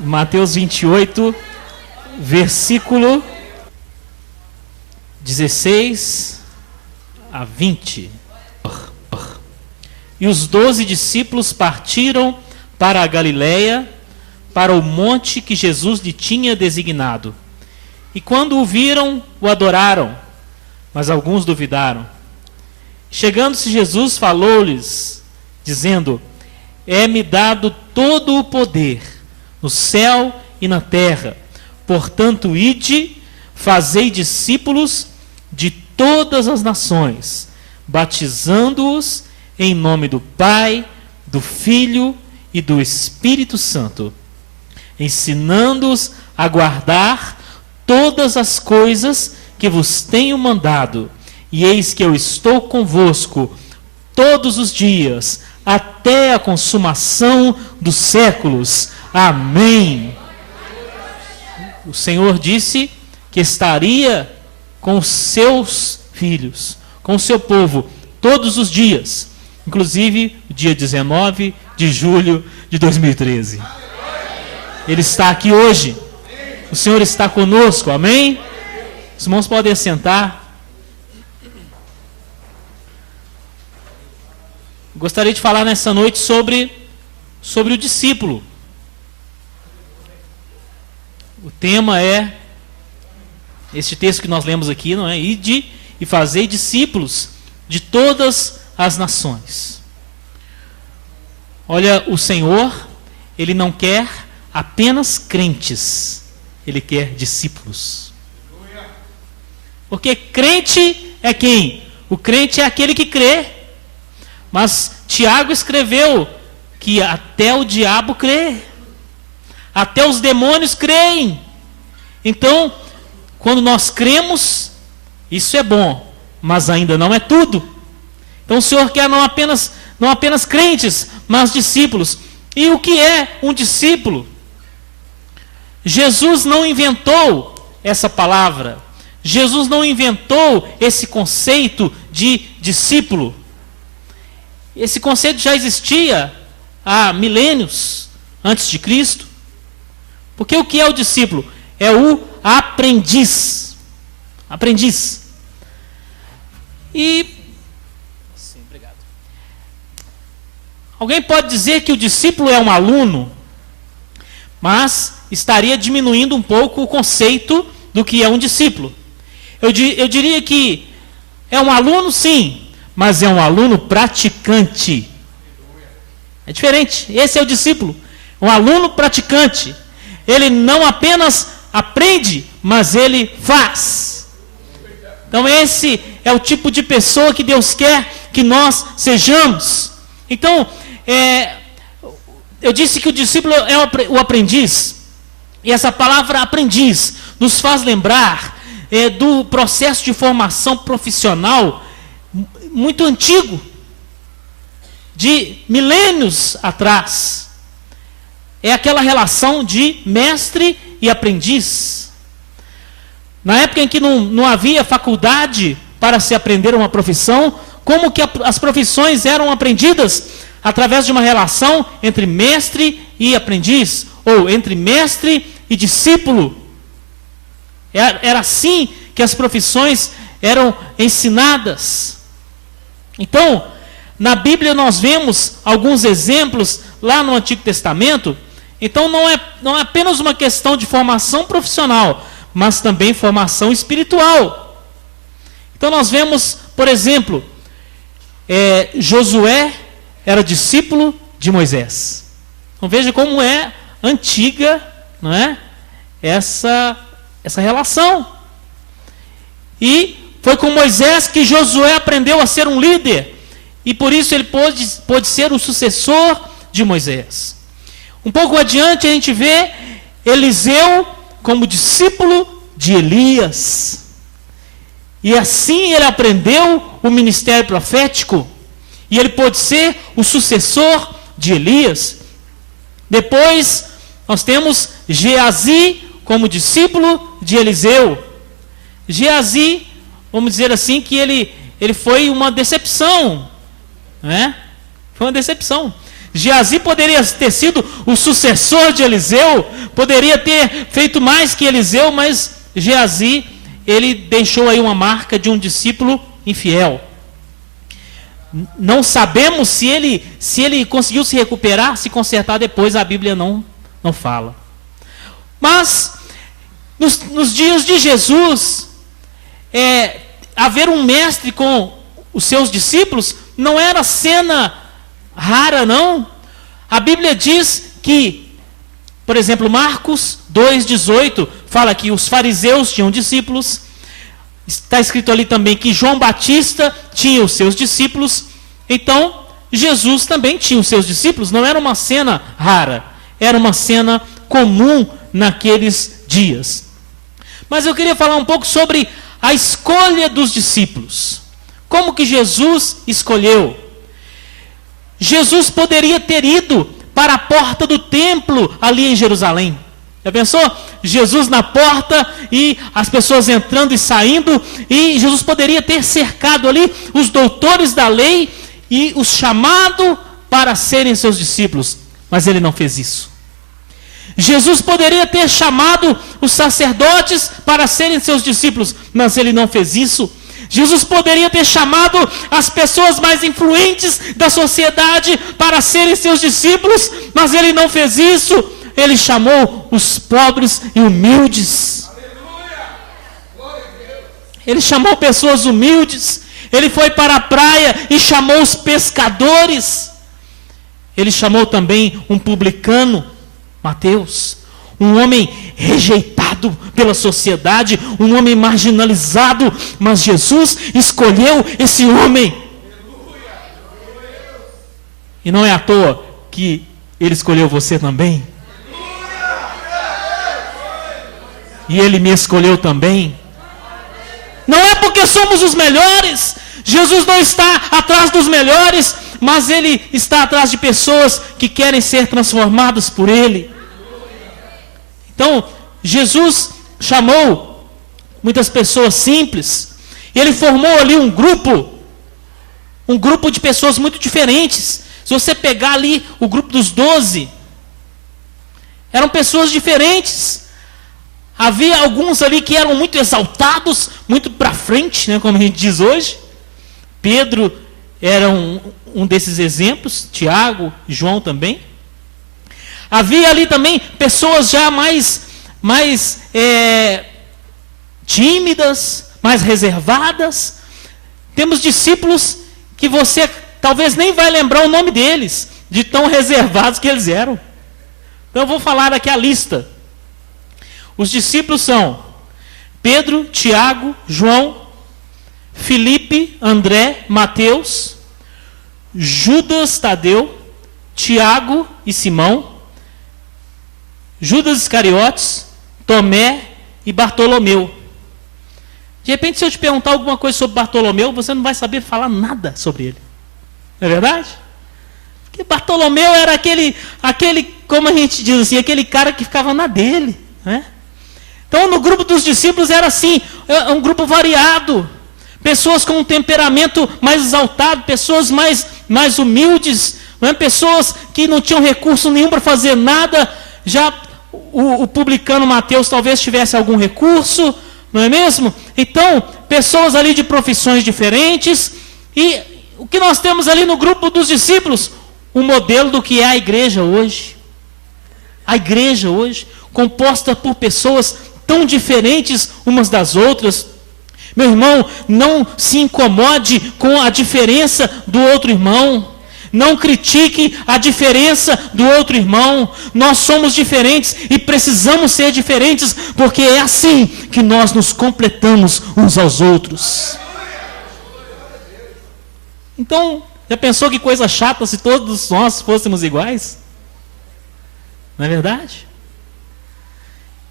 Mateus 28, versículo 16 a 20. E os 12 discípulos partiram para a Galiléia, para o monte que Jesus lhe tinha designado. E quando o viram, o adoraram, mas alguns duvidaram. Chegando-se Jesus, falou-lhes, dizendo: É-me dado todo o poder, no céu e na terra. Portanto, ide, fazei discípulos de todas as nações, batizando-os em nome do Pai, do Filho e do Espírito Santo, ensinando-os a guardar todas as coisas que vos tenho mandado. E eis que eu estou convosco todos os dias, até a consumação dos séculos. Amém. O Senhor disse que estaria com os seus filhos, com o seu povo, todos os dias, inclusive o dia 19 de julho de 2013. Ele está aqui hoje. O Senhor está conosco, amém? Os irmãos podem assentar. Gostaria de falar nessa noite sobre o discípulo. O tema é este texto que nós lemos aqui, não é? Ide e fazei discípulos de todas as nações. Olha, o Senhor, Ele não quer apenas crentes, Ele quer discípulos. Porque crente é quem? O crente é aquele que crê. Mas Tiago escreveu que até o diabo crê, até os demônios creem. Então, quando nós cremos, isso é bom, mas ainda não é tudo. Então o Senhor quer não apenas crentes, mas discípulos. E o que é um discípulo? Jesus não inventou essa palavra. Jesus não inventou esse conceito de discípulo. Esse conceito já existia há milênios antes de Cristo. Porque o que é o discípulo? É o aprendiz. Aprendiz. E sim, obrigado. Alguém pode dizer que o discípulo é um aluno, mas estaria diminuindo um pouco o conceito do que é um discípulo. Eu diria que é um aluno, sim, mas é um aluno praticante. É diferente. Esse é o discípulo. Um aluno praticante. Ele não apenas aprende, mas ele faz. Então esse é o tipo de pessoa que Deus quer que nós sejamos. Então, eu disse que o discípulo é o aprendiz. E essa palavra aprendiz nos faz lembrar do processo de formação profissional muito antigo, de milênios atrás. É aquela relação de mestre e aprendiz. Na época em que não havia faculdade para se aprender uma profissão, como que as profissões eram aprendidas? Através de uma relação entre mestre e aprendiz, ou entre mestre e discípulo. Era assim que as profissões eram ensinadas. Então, na Bíblia nós vemos alguns exemplos lá no Antigo Testamento. Então não é apenas uma questão de formação profissional, mas também formação espiritual. Então nós vemos, por exemplo, Josué era discípulo de Moisés. Então veja como é antiga, não é? Essa relação. E foi com Moisés que Josué aprendeu a ser um líder. E por isso ele pôde ser o sucessor de Moisés. Um pouco adiante a gente vê Eliseu como discípulo de Elias. E assim ele aprendeu o ministério profético. E ele pôde ser o sucessor de Elias. Depois nós temos Geazi como discípulo de Eliseu. Geazi, vamos dizer assim, que ele foi uma decepção, né? Foi uma decepção. Geazi poderia ter sido o sucessor de Eliseu, poderia ter feito mais que Eliseu, mas Geazi, ele deixou aí uma marca de um discípulo infiel. Não sabemos se ele conseguiu se recuperar, se consertar depois, a Bíblia não fala. Mas, nos dias de Jesus, haver um mestre com os seus discípulos não era cena rara, não. A Bíblia diz que, por exemplo, Marcos 2,18 fala que os fariseus tinham discípulos. Está escrito ali também que João Batista tinha os seus discípulos. Então, Jesus também tinha os seus discípulos. Não era uma cena rara, era uma cena comum naqueles dias. Mas eu queria falar um pouco sobre a escolha dos discípulos. Como que Jesus escolheu? Jesus poderia ter ido para a porta do templo ali em Jerusalém. Já pensou? Jesus na porta e as pessoas entrando e saindo, e Jesus poderia ter cercado ali os doutores da lei e os chamado para serem seus discípulos, mas ele não fez isso. Jesus poderia ter chamado os sacerdotes para serem seus discípulos, mas ele não fez isso. Jesus poderia ter chamado as pessoas mais influentes da sociedade para serem seus discípulos, mas ele não fez isso. Ele chamou os pobres e humildes. Ele chamou pessoas humildes. Ele foi para a praia e chamou os pescadores. Ele chamou também um publicano, Mateus, um homem rejeitado pela sociedade, um homem marginalizado, mas Jesus escolheu esse homem. E não é à toa que ele escolheu você também. E ele me escolheu também. Não é porque somos os melhores. Jesus não está atrás dos melhores, mas ele está atrás de pessoas que querem ser transformadas por ele. Então, Jesus chamou muitas pessoas simples. E ele formou ali um grupo de pessoas muito diferentes. Se você pegar ali o grupo dos 12, eram pessoas diferentes. Havia alguns ali que eram muito exaltados, muito para frente, né, como a gente diz hoje. Pedro era um desses exemplos, Tiago, João também. Havia ali também pessoas já mais tímidas, mais reservadas. Temos discípulos que você talvez nem vai lembrar o nome deles, de tão reservados que eles eram. Então eu vou falar aqui a lista. Os discípulos são Pedro, Tiago, João, Filipe, André, Mateus, Judas Tadeu, Tiago e Simão, Judas Iscariotes, Tomé e Bartolomeu. De repente, se eu te perguntar alguma coisa sobre Bartolomeu, você não vai saber falar nada sobre ele. Não é verdade? Porque Bartolomeu era aquele, como a gente diz assim, aquele cara que ficava na dele, né? Então, no grupo dos discípulos era assim, um grupo variado. Pessoas com um temperamento mais exaltado, pessoas mais humildes, né? Pessoas que não tinham recurso nenhum para fazer nada. Já o publicano Mateus talvez tivesse algum recurso, não é mesmo? Então, pessoas ali de profissões diferentes. E o que nós temos ali no grupo dos discípulos? O modelo do que é a igreja hoje. A igreja hoje, composta por pessoas tão diferentes umas das outras. Meu irmão, não se incomode com a diferença do outro irmão. Não critique a diferença do outro irmão. Nós somos diferentes e precisamos ser diferentes, porque é assim que nós nos completamos uns aos outros. Então, já pensou que coisa chata se todos nós fôssemos iguais? Não é verdade?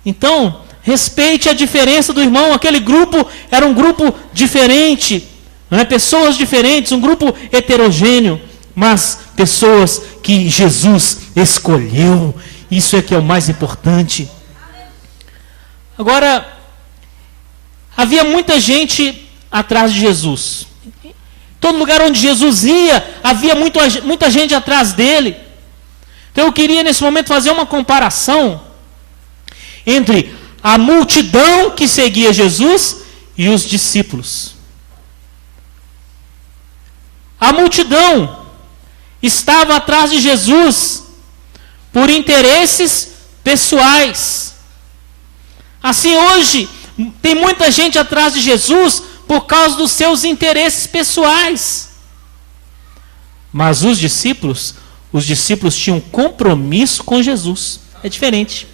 Então, respeite a diferença do irmão. Aquele grupo era um grupo diferente, não é? Pessoas diferentes, um grupo heterogêneo, mas pessoas que Jesus escolheu. Isso é que é o mais importante. Agora, havia muita gente atrás de Jesus. Todo lugar onde Jesus ia, havia muita gente atrás dele. Então eu queria nesse momento fazer uma comparação entre a multidão que seguia Jesus e os discípulos. A multidão estava atrás de Jesus por interesses pessoais. Assim, hoje, tem muita gente atrás de Jesus por causa dos seus interesses pessoais. Mas os discípulos tinham compromisso com Jesus. É diferente.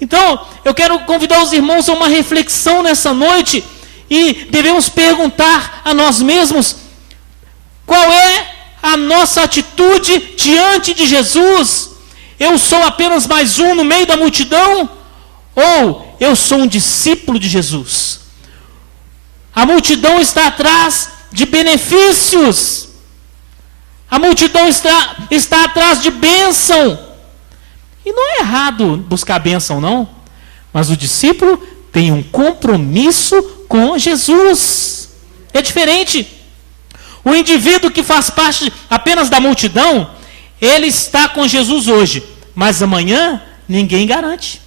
Então, eu quero convidar os irmãos a uma reflexão nessa noite e devemos perguntar a nós mesmos: qual é a nossa atitude diante de Jesus? Eu sou apenas mais um no meio da multidão? Ou eu sou um discípulo de Jesus? A multidão está atrás de benefícios. A multidão está atrás de bênção. E não é errado buscar bênção, não. Mas o discípulo tem um compromisso com Jesus. É diferente. O indivíduo que faz parte apenas da multidão, ele está com Jesus hoje, mas amanhã ninguém garante.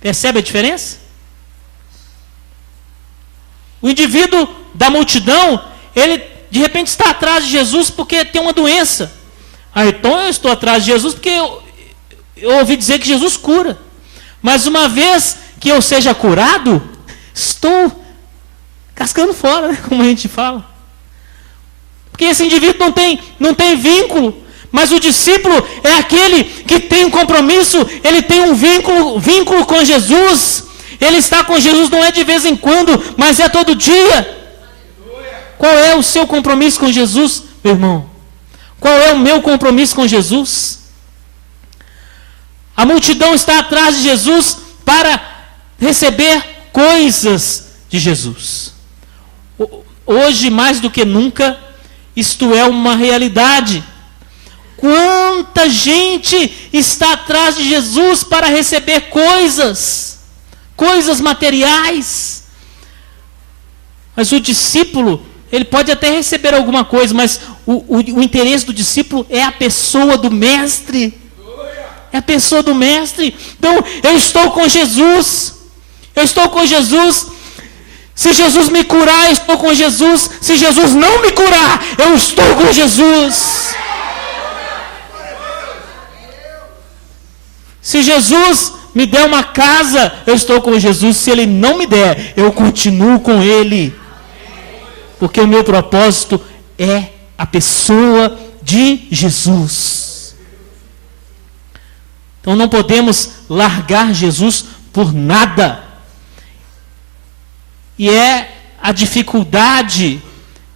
Percebe a diferença? O indivíduo da multidão, ele de repente está atrás de Jesus porque tem uma doença. Então eu estou atrás de Jesus porque eu ouvi dizer que Jesus cura. Mas uma vez que eu seja curado, estou cascando fora, né, como a gente fala. Porque esse indivíduo não tem vínculo. Mas o discípulo é aquele que tem um compromisso, ele tem um vínculo com Jesus. Ele está com Jesus não é de vez em quando, mas é todo dia. Qual é o seu compromisso com Jesus, meu irmão? Qual é o meu compromisso com Jesus? A multidão está atrás de Jesus para receber coisas de Jesus. Hoje, mais do que nunca, isto é uma realidade. Quanta gente está atrás de Jesus para receber coisas materiais. Mas o discípulo, ele pode até receber alguma coisa, mas o interesse do discípulo é a pessoa do mestre. É a pessoa do mestre. Então, eu estou com Jesus. Eu estou com Jesus. Se Jesus me curar, eu estou com Jesus. Se Jesus não me curar, eu estou com Jesus. Se Jesus me der uma casa, eu estou com Jesus. Se Ele não me der, eu continuo com Ele. Porque o meu propósito é a pessoa de Jesus. Então não podemos largar Jesus por nada. E a dificuldade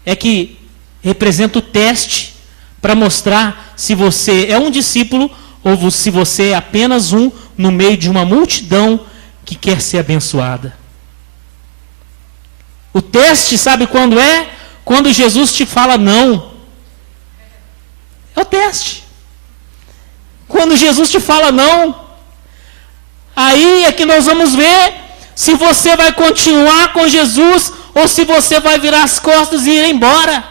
é que representa o teste para mostrar se você é um discípulo ou se você é apenas um no meio de uma multidão que quer ser abençoada. O teste, sabe quando é? Quando Jesus te fala não. É o teste. Quando Jesus te fala não, aí é que nós vamos ver se você vai continuar com Jesus ou se você vai virar as costas e ir embora.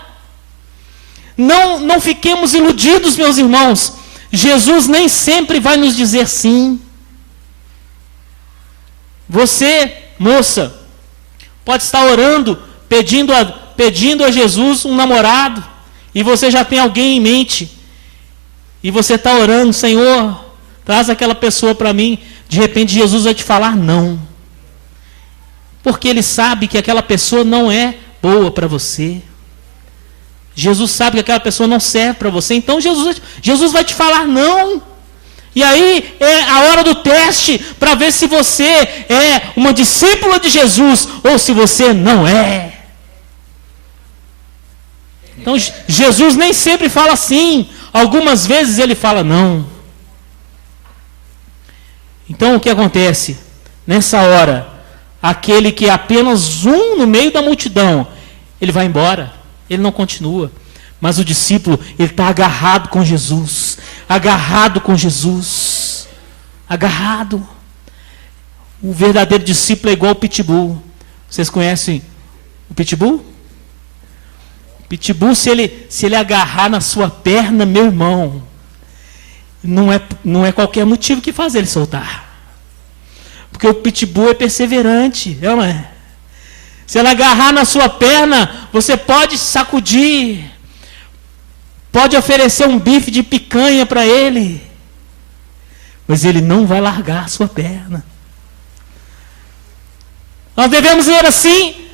Não fiquemos iludidos, meus irmãos. Jesus nem sempre vai nos dizer sim. Você, moça, pode estar orando, pedindo a Jesus um namorado, e você já tem alguém em mente, e você está orando: Senhor, traz aquela pessoa para mim. De repente Jesus vai te falar não, porque Ele sabe que aquela pessoa não é boa para você. Jesus sabe que aquela pessoa não serve para você, então Jesus vai te falar não. E aí é a hora do teste para ver se você é uma discípula de Jesus ou se você não é. Então Jesus nem sempre fala sim, algumas vezes Ele fala não. Então o que acontece? Nessa hora, aquele que é apenas um no meio da multidão, ele vai embora, ele não continua. Mas o discípulo, ele está agarrado com Jesus. Agarrado com Jesus. Agarrado. O verdadeiro discípulo é igual ao pitbull. Vocês conhecem o pitbull? O pitbull, se ele agarrar na sua perna, meu irmão, não é qualquer motivo que faz ele soltar. Porque o pitbull é perseverante, não é? Se ela agarrar na sua perna, você pode sacudir, pode oferecer um bife de picanha para ele, mas ele não vai largar a sua perna. Nós devemos ser assim,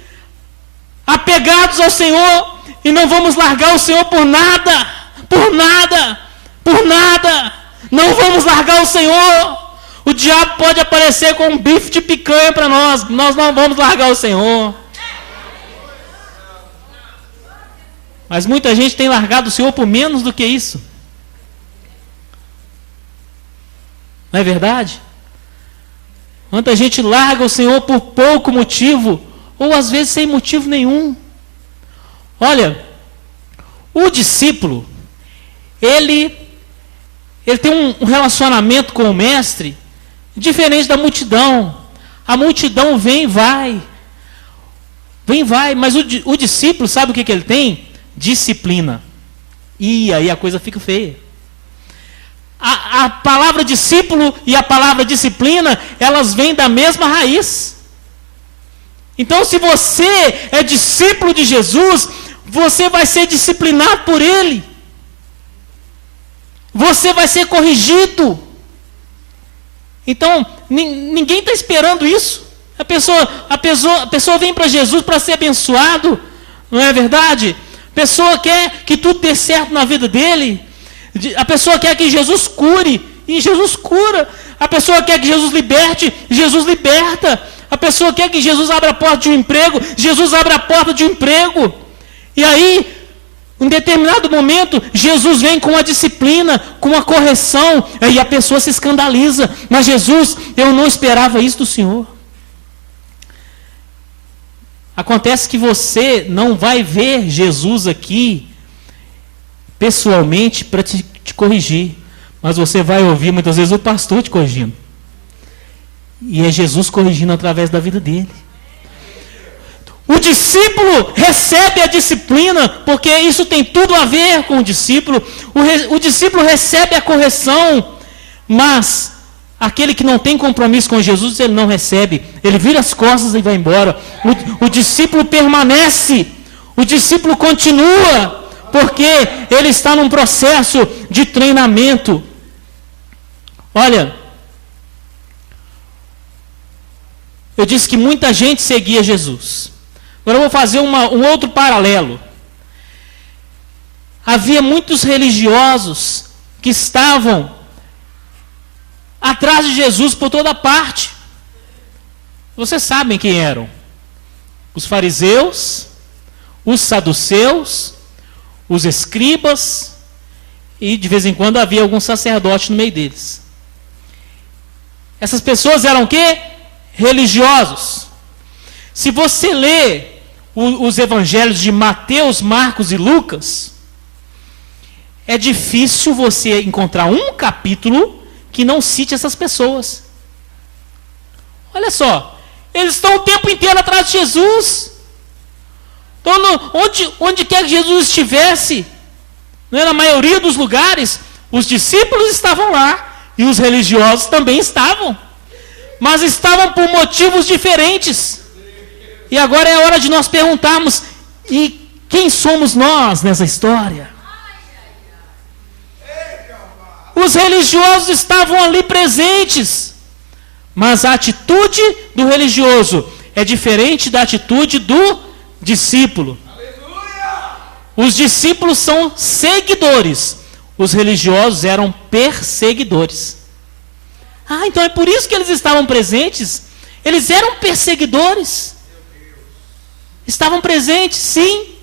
apegados ao Senhor, e não vamos largar o Senhor por nada, por nada, por nada. Não vamos largar o Senhor. O diabo pode aparecer com um bife de picanha para nós, nós não vamos largar o Senhor. Mas muita gente tem largado o Senhor por menos do que isso. Não é verdade? Muita gente larga o Senhor por pouco motivo, ou às vezes sem motivo nenhum. Olha, o discípulo, ele tem um relacionamento com o mestre diferente da multidão. A multidão vem e vai. Vem e vai, mas o discípulo, sabe o que ele tem? Disciplina. E aí a coisa fica feia. A palavra discípulo e a palavra disciplina, elas vêm da mesma raiz. Então, se você é discípulo de Jesus, você vai ser disciplinado por Ele. Você vai ser corrigido. Então, ninguém está esperando isso. A pessoa vem para Jesus para ser abençoado, não é verdade? A pessoa quer que tudo dê certo na vida dele. A pessoa quer que Jesus cure, e Jesus cura. A pessoa quer que Jesus liberte, Jesus liberta. A pessoa quer que Jesus abra a porta de um emprego, Jesus abre a porta de um emprego. E aí, em determinado momento, Jesus vem com a disciplina, com a correção, e a pessoa se escandaliza. Mas Jesus, eu não esperava isso do Senhor. Acontece que você não vai ver Jesus aqui pessoalmente para te corrigir, mas você vai ouvir muitas vezes o pastor te corrigindo, e é Jesus corrigindo através da vida dele. O discípulo recebe a disciplina, porque isso tem tudo a ver com o discípulo. O discípulo recebe a correção, mas aquele que não tem compromisso com Jesus, ele não recebe, ele vira as costas e vai embora. O discípulo permanece, o discípulo continua, porque ele está num processo de treinamento. Olha, eu disse que muita gente seguia Jesus. Agora eu vou fazer um outro paralelo. Havia muitos religiosos que estavam atrás de Jesus por toda parte. Vocês sabem quem eram? Os fariseus, os saduceus, os escribas, e de vez em quando havia algum sacerdote no meio deles. Essas pessoas eram o quê? Religiosos. Se você lê os evangelhos de Mateus, Marcos e Lucas, é difícil você encontrar um capítulo que não cite essas pessoas. Olha só, eles estão o tempo inteiro atrás de Jesus. Então, onde quer que Jesus estivesse, né, na maioria dos lugares, os discípulos estavam lá, e os religiosos também estavam, mas estavam por motivos diferentes. E agora é a hora de nós perguntarmos: e quem somos nós nessa história? Os religiosos estavam ali presentes, mas a atitude do religioso é diferente da atitude do discípulo. Os discípulos são seguidores, os religiosos eram perseguidores. Então é por isso que eles estavam presentes. Eles eram perseguidores. Estavam presentes, sim,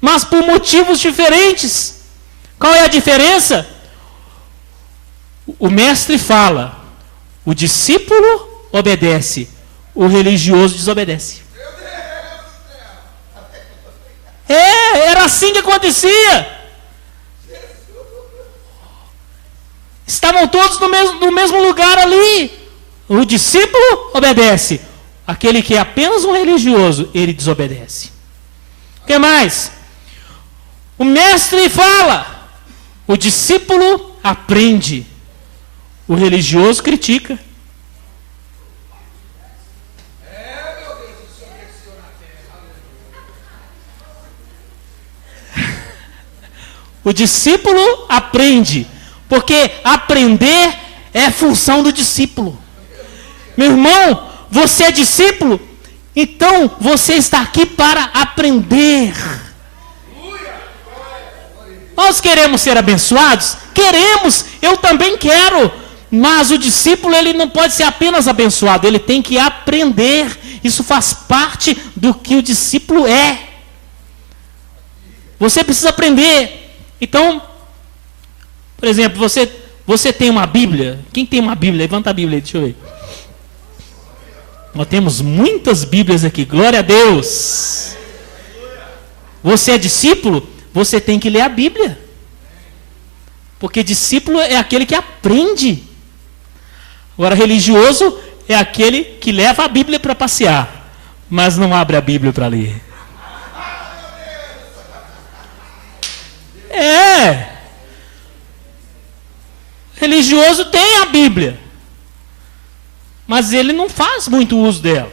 mas por motivos diferentes. Qual é a diferença? O mestre fala, o discípulo obedece, o religioso desobedece. Era assim que acontecia. Estavam todos no mesmo lugar ali. O discípulo obedece. Aquele que é apenas um religioso, ele desobedece. O que mais? O mestre fala, o discípulo aprende. O religioso critica. O discípulo aprende, porque aprender é função do discípulo. Meu irmão, você é discípulo, então você está aqui para aprender. Nós queremos ser abençoados? Queremos, eu também quero. Mas o discípulo, ele não pode ser apenas abençoado, ele tem que aprender. Isso faz parte do que o discípulo é. Você precisa aprender. Então, por exemplo, você tem uma Bíblia? Quem tem uma Bíblia? Levanta a Bíblia aí, deixa eu ver. Nós temos muitas Bíblias aqui, glória a Deus. Você é discípulo? Você tem que ler a Bíblia. Porque discípulo é aquele que aprende. Agora, religioso é aquele que leva a Bíblia para passear, mas não abre a Bíblia para ler. Religioso tem a Bíblia, mas ele não faz muito uso dela.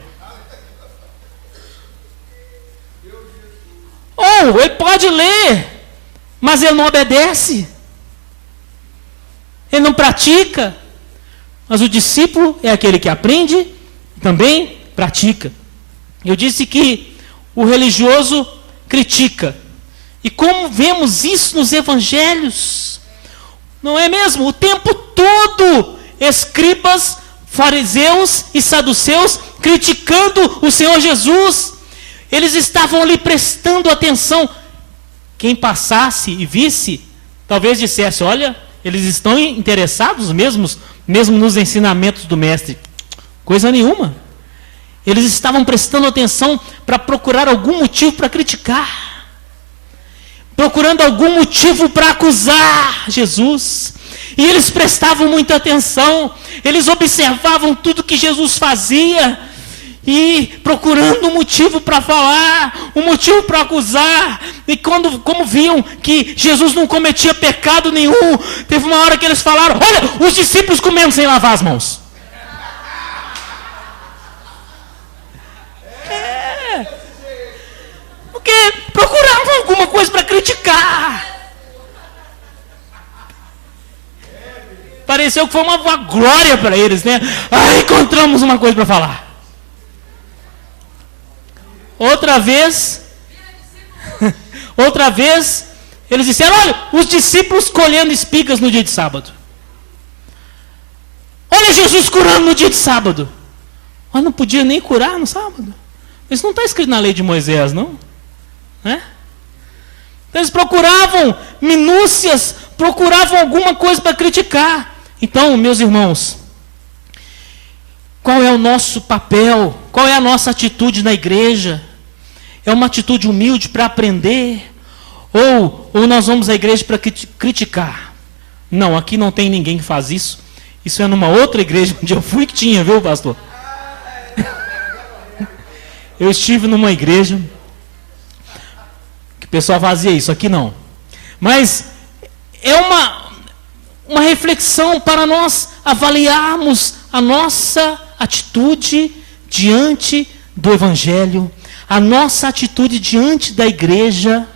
Ou ele pode ler, mas ele não obedece. Ele não pratica. Mas o discípulo é aquele que aprende e também pratica. Eu disse que o religioso critica. E como vemos isso nos evangelhos? Não é mesmo? O tempo todo, escribas, fariseus e saduceus criticando o Senhor Jesus. Eles estavam ali prestando atenção. Quem passasse e visse, talvez dissesse, olha, eles estão interessados mesmo nos ensinamentos do mestre. Coisa nenhuma. Eles estavam prestando atenção para procurar algum motivo para criticar. Procurando algum motivo para acusar Jesus. E eles prestavam muita atenção. Eles observavam tudo que Jesus fazia. E procurando um motivo para falar, um motivo para acusar. E como viam que Jesus não cometia pecado nenhum, teve uma hora que eles falaram, olha, os discípulos comendo sem lavar as mãos. Porque procuravam alguma coisa para criticar. Pareceu que foi uma glória para eles, né? Ah, encontramos uma coisa para falar. Outra vez, eles disseram, olha, os discípulos colhendo espigas no dia de sábado. Olha Jesus curando no dia de sábado. Mas não podia nem curar no sábado. Isso não está escrito na lei de Moisés, não? Né? Eles procuravam minúcias, procuravam alguma coisa para criticar. Então, meus irmãos, qual é o nosso papel? Qual é a nossa atitude na igreja? É uma atitude humilde para aprender? Ou nós vamos à igreja para criticar? Não, aqui não tem ninguém que faz isso. Isso é numa outra igreja onde eu fui que tinha, viu, pastor? Eu estive numa igreja que o pessoal fazia isso, aqui não. Mas é uma reflexão para nós avaliarmos a nossa atitude diante do Evangelho, a nossa atitude diante da igreja,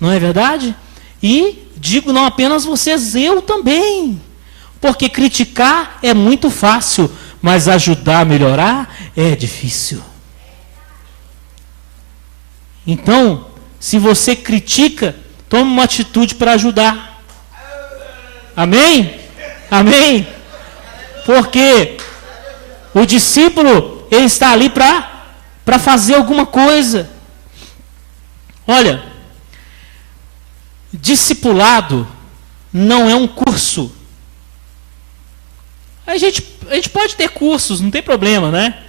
não é verdade? E digo não apenas vocês, eu também, porque criticar é muito fácil, mas ajudar a melhorar é difícil. Então, se você critica, tome uma atitude para ajudar. Amém? Amém? Porque o discípulo, ele está ali para fazer alguma coisa. Olha, discipulado não é um curso. A gente pode ter cursos, não tem problema, né?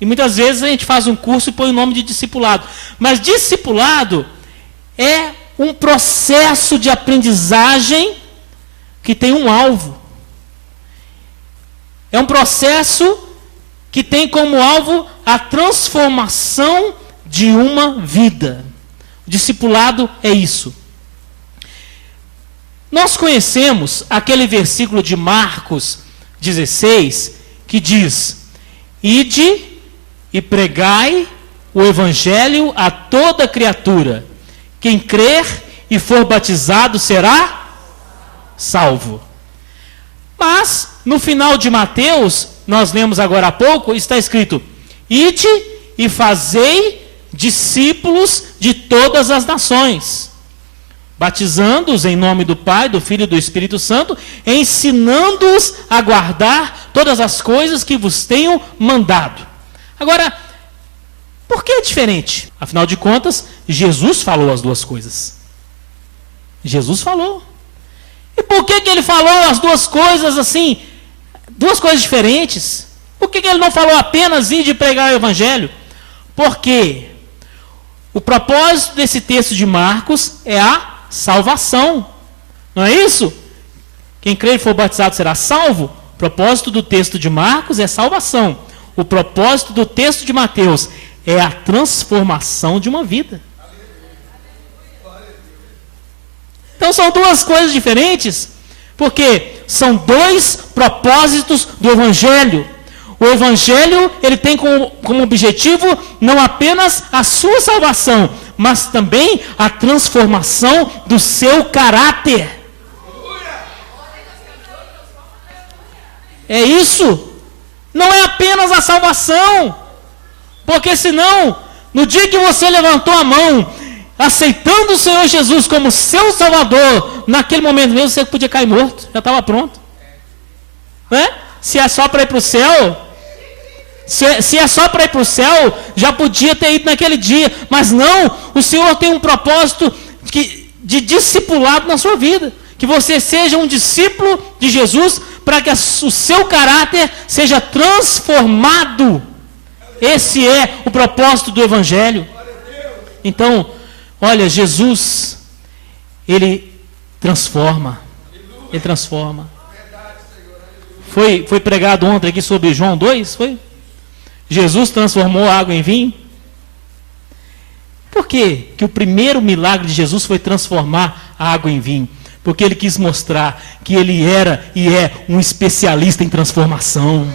E muitas vezes a gente faz um curso e põe o nome de discipulado. Mas discipulado é um processo de aprendizagem que tem um alvo. É um processo que tem como alvo a transformação de uma vida. O discipulado é isso. Nós conhecemos aquele versículo de Marcos, 16, que diz: ide e pregai o evangelho a toda criatura. Quem crer e for batizado será salvo. Mas, no final de Mateus, nós lemos agora há pouco, está escrito: ide e fazei discípulos de todas as nações, batizando-os em nome do Pai, do Filho e do Espírito Santo, ensinando-os a guardar todas as coisas que vos tenho mandado. Agora, por que é diferente? Afinal de contas, Jesus falou as duas coisas. Jesus falou. E por que ele falou as duas coisas assim, duas coisas diferentes? Por que ele não falou apenas ir de pregar o evangelho? Porque o propósito desse texto de Marcos é a salvação. Não é isso? Quem crer e for batizado será salvo. O propósito do texto de Marcos é salvação. O propósito do texto de Mateus é a transformação de uma vida. Então são duas coisas diferentes, porque são dois propósitos do evangelho. O evangelho, ele tem como objetivo não apenas a sua salvação, mas também a transformação do seu caráter. É isso. Não é apenas a salvação. Porque senão, no dia que você levantou a mão, aceitando o Senhor Jesus como seu Salvador, naquele momento mesmo você podia cair morto, já estava pronto. Né? Se é só para ir para o céu, se é só para ir para o céu, já podia ter ido naquele dia. Mas não, o Senhor tem um propósito de discipulado na sua vida. Que você seja um discípulo de Jesus, para que o seu caráter seja transformado. Esse é o propósito do evangelho. Então, olha, Jesus, ele transforma. Ele transforma. Foi pregado ontem aqui sobre João 2, foi? Jesus transformou a água em vinho. Por quê que o primeiro milagre de Jesus foi transformar a água em vinho? Porque ele quis mostrar que ele era e é um especialista em transformação.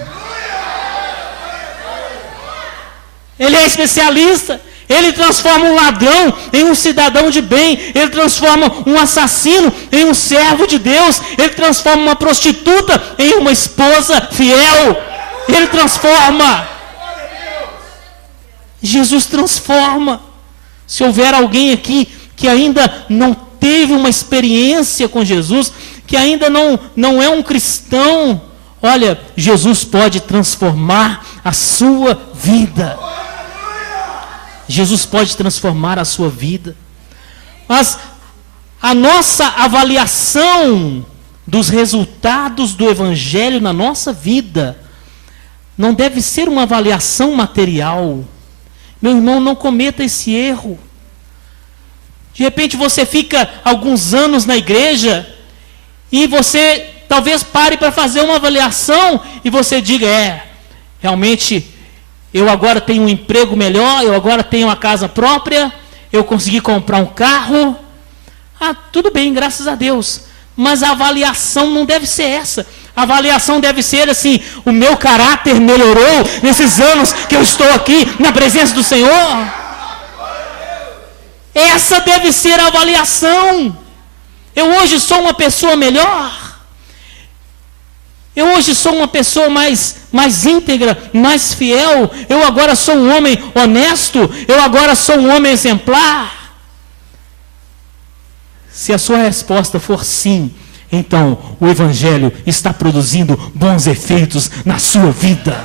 Ele é especialista. Ele transforma um ladrão em um cidadão de bem. Ele transforma um assassino em um servo de Deus. Ele transforma uma prostituta em uma esposa fiel. Ele transforma. Jesus transforma. Se houver alguém aqui que ainda não teve uma experiência com Jesus, que ainda não é um cristão, olha, Jesus pode transformar a sua vida. Jesus pode transformar a sua vida. Mas a nossa avaliação dos resultados do evangelho na nossa vida não deve ser uma avaliação material. Meu irmão, não cometa esse erro. De repente você fica alguns anos na igreja e você talvez pare para fazer uma avaliação e você diga, realmente eu agora tenho um emprego melhor, eu agora tenho uma casa própria, eu consegui comprar um carro. Tudo bem, graças a Deus. Mas a avaliação não deve ser essa. A avaliação deve ser assim: o meu caráter melhorou nesses anos que eu estou aqui na presença do Senhor. Essa deve ser a avaliação. Eu hoje sou uma pessoa melhor. Eu hoje sou uma pessoa mais íntegra, mais fiel. Eu agora sou um homem honesto. Eu agora sou um homem exemplar. Se a sua resposta for sim, então o evangelho está produzindo bons efeitos na sua vida.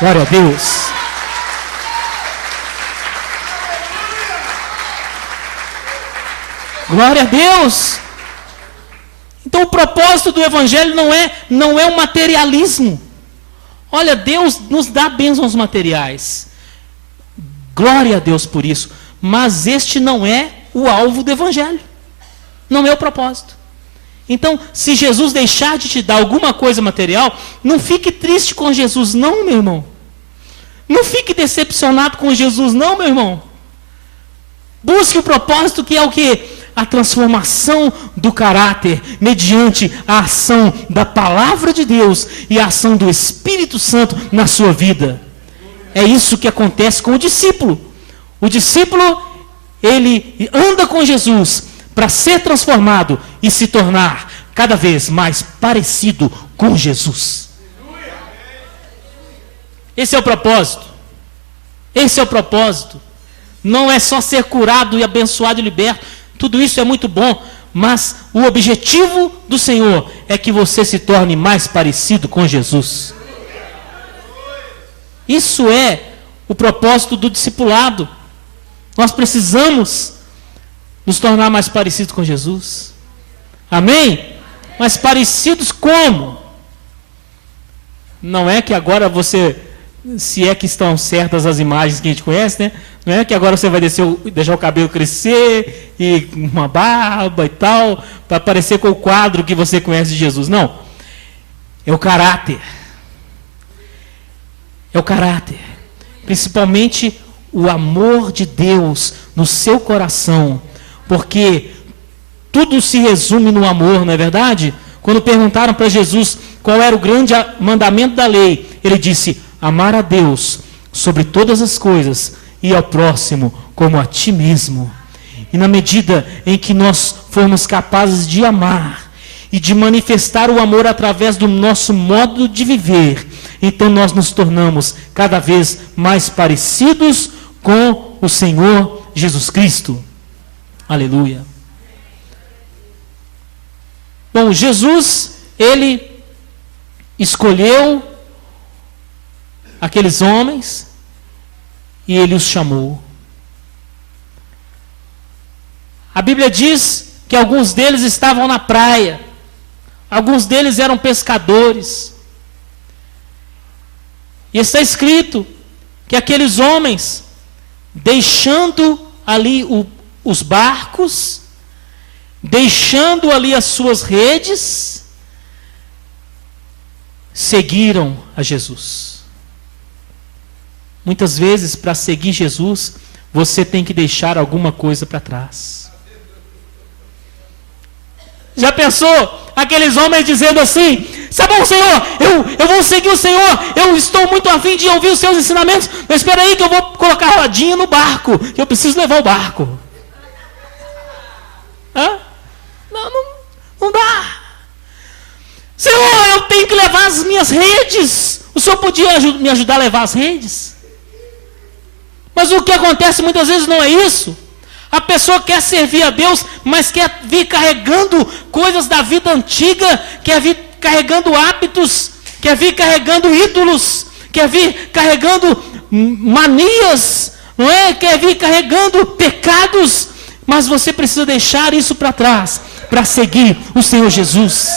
Glória a Deus. Glória a Deus. Então o propósito do evangelho não é o materialismo. Olha, Deus nos dá bênçãos materiais. Glória a Deus por isso. Mas este não é o alvo do evangelho. Não é o propósito. Então, se Jesus deixar de te dar alguma coisa material, não fique triste com Jesus, não, meu irmão. Não fique decepcionado com Jesus, não, meu irmão. Busque o propósito, que é o quê? a transformação do caráter mediante a ação da palavra de Deus e a ação do Espírito Santo na sua vida. É isso que acontece com o discípulo. O discípulo, ele anda com Jesus para ser transformado e se tornar cada vez mais parecido com Jesus. Esse é o propósito. Esse é o propósito. Não é só ser curado e abençoado e liberto. Tudo isso é muito bom, mas o objetivo do Senhor é que você se torne mais parecido com Jesus. Isso é o propósito do discipulado. Nós precisamos nos tornar mais parecidos com Jesus. Amém? Mas parecidos como? Não é que agora você, se é que estão certas as imagens que a gente conhece, né? Não é que agora você vai deixar o cabelo crescer e uma barba e tal, para parecer com o quadro que você conhece de Jesus. Não. É o caráter. É o caráter. Principalmente o amor de Deus no seu coração. Porque tudo se resume no amor, não é verdade? Quando perguntaram para Jesus qual era o grande mandamento da lei, ele disse: amar a Deus sobre todas as coisas e ao próximo como a ti mesmo. E na medida em que nós formos capazes de amar e de manifestar o amor através do nosso modo de viver, então nós nos tornamos cada vez mais parecidos com o Senhor Jesus Cristo. Aleluia. Bom, Jesus, ele escolheu aqueles homens e ele os chamou. A Bíblia diz que alguns deles estavam na praia, alguns deles eram pescadores. E está escrito que aqueles homens, deixando ali os barcos, deixando ali as suas redes, seguiram a Jesus. Muitas vezes, para seguir Jesus, você tem que deixar alguma coisa para trás. Já pensou aqueles homens dizendo assim: tá bom, Senhor, eu vou seguir o Senhor, eu estou muito afim de ouvir os seus ensinamentos, mas espera aí que eu vou colocar a rodinha no barco, que eu preciso levar o barco. Hã? Não dá. Senhor, eu tenho que levar as minhas redes. O Senhor podia me ajudar a levar as redes? Mas o que acontece muitas vezes não é isso. A pessoa quer servir a Deus, mas quer vir carregando coisas da vida antiga, quer vir carregando hábitos, quer vir carregando ídolos, quer vir carregando manias, não é? Quer vir carregando pecados, mas você precisa deixar isso para trás, para seguir o Senhor Jesus.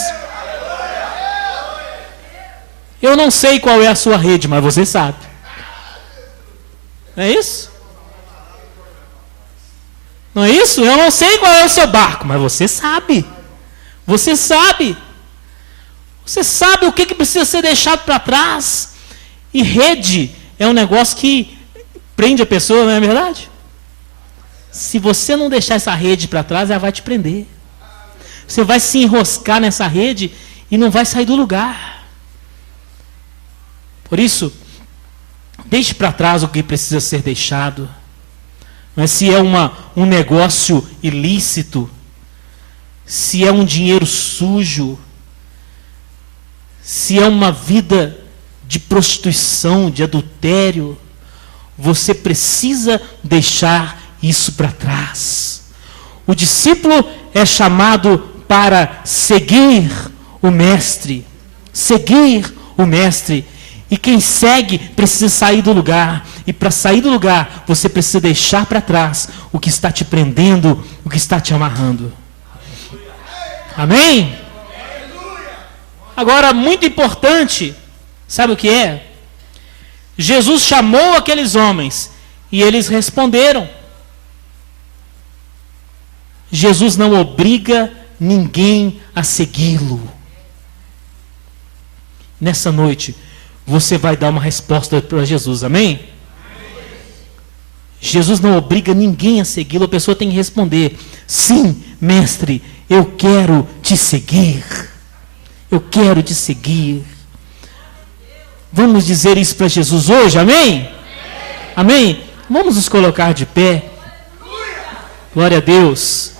Eu não sei qual é a sua rede, mas você sabe. Não é isso? Não é isso? Eu não sei qual é o seu barco, mas você sabe. Você sabe. Você sabe o que precisa ser deixado para trás. E rede é um negócio que prende a pessoa, não é verdade? Se você não deixar essa rede para trás, ela vai te prender. Você vai se enroscar nessa rede e não vai sair do lugar. Por isso, deixe para trás o que precisa ser deixado. Mas se é um negócio ilícito, se é um dinheiro sujo, se é uma vida de prostituição, de adultério, você precisa deixar isso para trás. O discípulo é chamado para seguir o mestre. Seguir o mestre. E quem segue precisa sair do lugar. E para sair do lugar, você precisa deixar para trás o que está te prendendo, o que está te amarrando. Amém? Agora, muito importante, sabe o que é? Jesus chamou aqueles homens e eles responderam. Jesus não obriga ninguém a segui-lo. Nessa noite, você vai dar uma resposta para Jesus, amém? Jesus não obriga ninguém a segui-lo, a pessoa tem que responder: sim, mestre, eu quero te seguir. Eu quero te seguir. Vamos dizer isso para Jesus hoje, amém? Amém? Vamos nos colocar de pé. Glória a Deus.